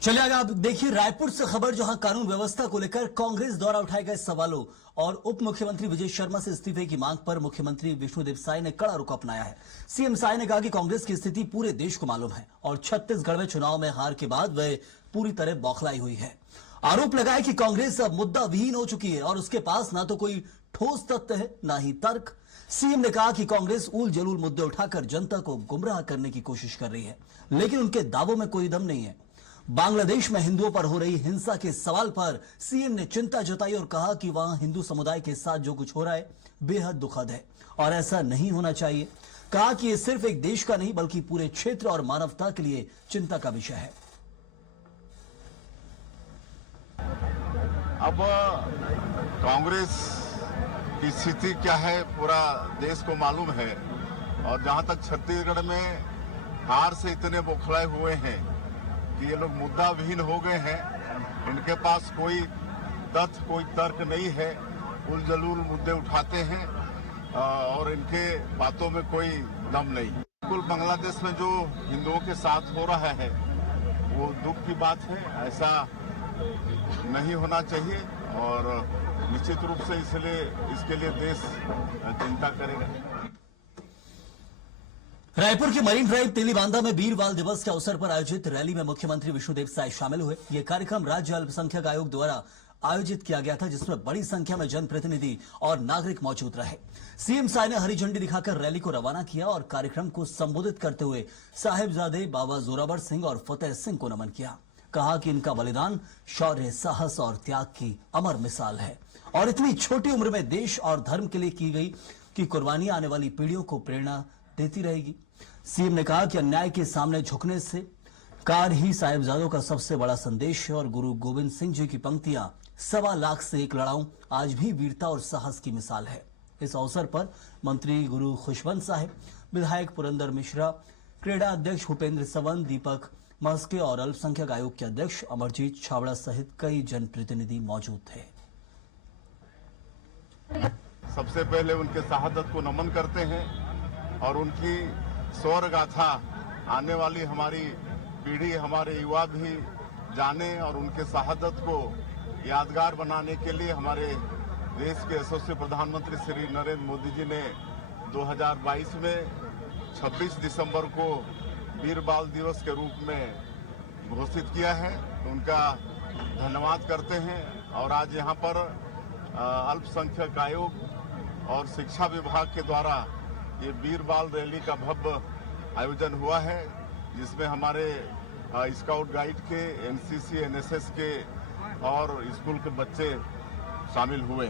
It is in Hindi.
चलिए आगे आप देखिए रायपुर से खबर, जहां कानून व्यवस्था को लेकर कांग्रेस द्वारा उठाए गए सवालों और उप मुख्यमंत्री विजय शर्मा से इस्तीफे की मांग पर मुख्यमंत्री विष्णुदेव साय ने कड़ा रुख अपनाया है। सीएम साय ने कहा कि कांग्रेस की स्थिति पूरे देश को मालूम है और छत्तीसगढ़ में चुनाव में हार के बाद वह पूरी तरह बौखलाई हुई है। आरोप लगाया कि कांग्रेस अब मुद्दा विहीन हो चुकी है और उसके पास ना तो कोई ठोस तथ्य है, ना ही तर्क। सीएम ने कहा कि कांग्रेस उल जलूल मुद्दे उठाकर जनता को गुमराह करने की कोशिश कर रही है, लेकिन उनके दावों में कोई दम नहीं है। बांग्लादेश में हिंदुओं पर हो रही हिंसा के सवाल पर सीएम ने चिंता जताई और कहा कि वहां हिंदू समुदाय के साथ जो कुछ हो रहा है बेहद दुखद है और ऐसा नहीं होना चाहिए। कहा कि यह सिर्फ एक देश का नहीं बल्कि पूरे क्षेत्र और मानवता के लिए चिंता का विषय है। अब कांग्रेस की स्थिति क्या है पूरा देश को मालूम है और जहां तक छत्तीसगढ़ में हार से इतने बौखलाए हुए हैं कि ये लोग मुद्दा विहीन हो गए हैं। इनके पास कोई तथ्य कोई तर्क नहीं है, उल जलूल मुद्दे उठाते हैं और इनके बातों में कोई दम नहीं। बिल्कुल बांग्लादेश में जो हिंदुओं के साथ हो रहा है वो दुख की बात है, ऐसा नहीं होना चाहिए और निश्चित रूप से इसके लिए देश चिंता करेगा। रायपुर के मरीन ड्राइव तेलीबांधा में वीर बाल दिवस के अवसर पर आयोजित रैली में मुख्यमंत्री विष्णुदेव साय शामिल हुए। यह कार्यक्रम राज्य अल्पसंख्यक आयोग द्वारा आयोजित किया गया था, जिसमें बड़ी संख्या में जनप्रतिनिधि और नागरिक मौजूद रहे। सीएम साय ने हरी झंडी दिखाकर रैली को रवाना किया और कार्यक्रम को संबोधित करते हुए साहिबजादे बाबा जोरावर सिंह और फतेह सिंह को नमन किया। कहा कि इनका बलिदान शौर्य, साहस और त्याग की अमर मिसाल है और इतनी छोटी उम्र में देश और धर्म के लिए की गई कि कुर्बानियां आने वाली पीढ़ियों को प्रेरणा देती रहेगी। सीएम ने कहा कि अन्याय के सामने झुकने से कार ही साहिबजादों का सबसे बड़ा संदेश है और गुरु गोविंद सिंह जी की पंक्तियां 1.25 लाख से एक लड़ाऊं आज भी वीरता और साहस की मिसाल है। इस अवसर पर मंत्री गुरु खुशवंत साहिब, विधायक पुरंदर मिश्रा, क्रीड़ा अध्यक्ष भूपेंद्र सवंत, दीपक मस्के और अल्पसंख्यक आयोग के अध्यक्ष अमरजीत छाबड़ा सहित कई जनप्रतिनिधि मौजूद थे। सबसे पहले उनके शहादत को नमन करते हैं और उनकी शौर्य गाथा आने वाली हमारी पीढ़ी, हमारे युवा भी जाने और उनके शहादत को यादगार बनाने के लिए हमारे देश के यशस्वी प्रधानमंत्री श्री नरेंद्र मोदी जी ने 2022 में 26 दिसंबर को वीर बाल दिवस के रूप में घोषित किया है। तो उनका धन्यवाद करते हैं और आज यहाँ पर अल्पसंख्यक आयोग और शिक्षा विभाग के द्वारा ये वीर बाल रैली का भव्य आयोजन हुआ है, जिसमें हमारे स्काउट गाइड के, एनसीसी, एनएसएस के और स्कूल के बच्चे शामिल हुए।